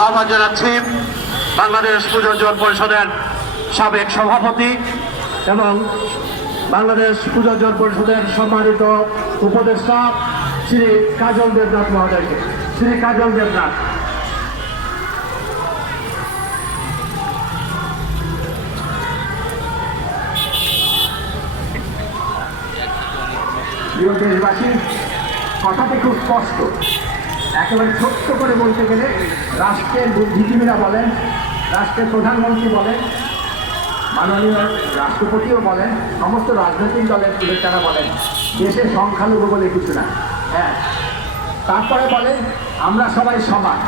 আহ্বান জানাচ্ছি বাংলাদেশ পূজা পরিষদের সাবেক সভাপতি এবং বাংলাদেশ পূজা পরিষদের সম্মানিত উপদেষ্টা শ্রী কাজল দেবনাথ মহোদয়কে। শ্রী কাজল দেবনাথ। প্রিয় দেশবাসী, কথাটি খুব স্পষ্ট। একেবারে ছোট্ট করে বলতে গেলে রাষ্ট্রের বুদ্ধিজীবীরা বলেন, রাষ্ট্রের প্রধানমন্ত্রী বলেন, মাননীয় রাষ্ট্রপতিও বলেন, সমস্ত রাজনৈতিক দলের নেতারা বলেন দেশের সংখ্যালঘু বলে কিছু না। হ্যাঁ, তারপরে বলেন আমরা সবাই সমান,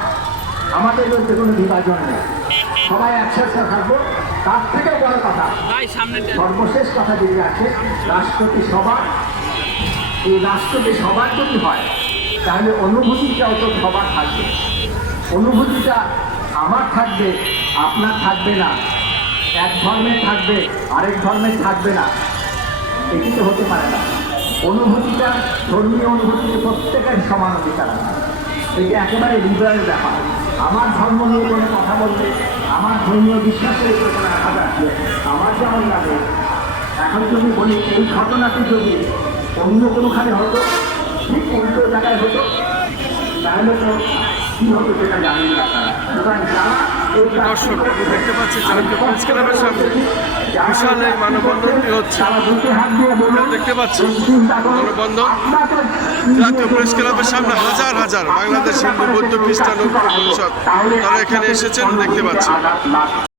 আমাদের মধ্যে কোনো বিভাজন নেই, সবাই একসাথে থাকবো। তার থেকে বড় কথা, সর্বশেষ কথা যেটি আছে, রাষ্ট্রটি সবার। এই রাষ্ট্রটি সবার যদি হয় তাহলে অনুভূতিটাও তো সবার থাকবে। অনুভূতিটা আমার থাকবে, আপনার থাকবে না, এক ধর্মের থাকবে আরেক ধর্মের থাকবে না, এটি তো হতে পারে না। অনুভূতিটা, ধর্মীয় অনুভূতিতে প্রত্যেকের সমান অধিকার আছে। এটি একেবারে হৃদয়ের ব্যাপার। আমার ধর্ম নিয়ে কোনো কথা বলতে, আমার ধর্মীয় বিশ্বাসের উপরে কোনো আঘাত আসবে আমার যেমন লাগে। এখন যদি বলি এই ঘটনাটি যদি অন্য কোনোখানে হতো, ঠিক উল্টো জায়গায় হতো, তাহলে তো কি হতো সেটা জানি না। দর্শক দেখতে পাচ্ছি জাতীয় প্রেস ক্লাবের সামনে বিশাল এই মানববন্ধনটি হচ্ছে। দেখতে পাচ্ছি মানববন্ধন জাতীয় প্রেস ক্লাবের সামনে হাজার হাজার বাংলাদেশ হিন্দু বৌদ্ধ খ্রিস্টান ঐক্য পরিষদ তারা এখানে এসেছেন দেখতে পাচ্ছি।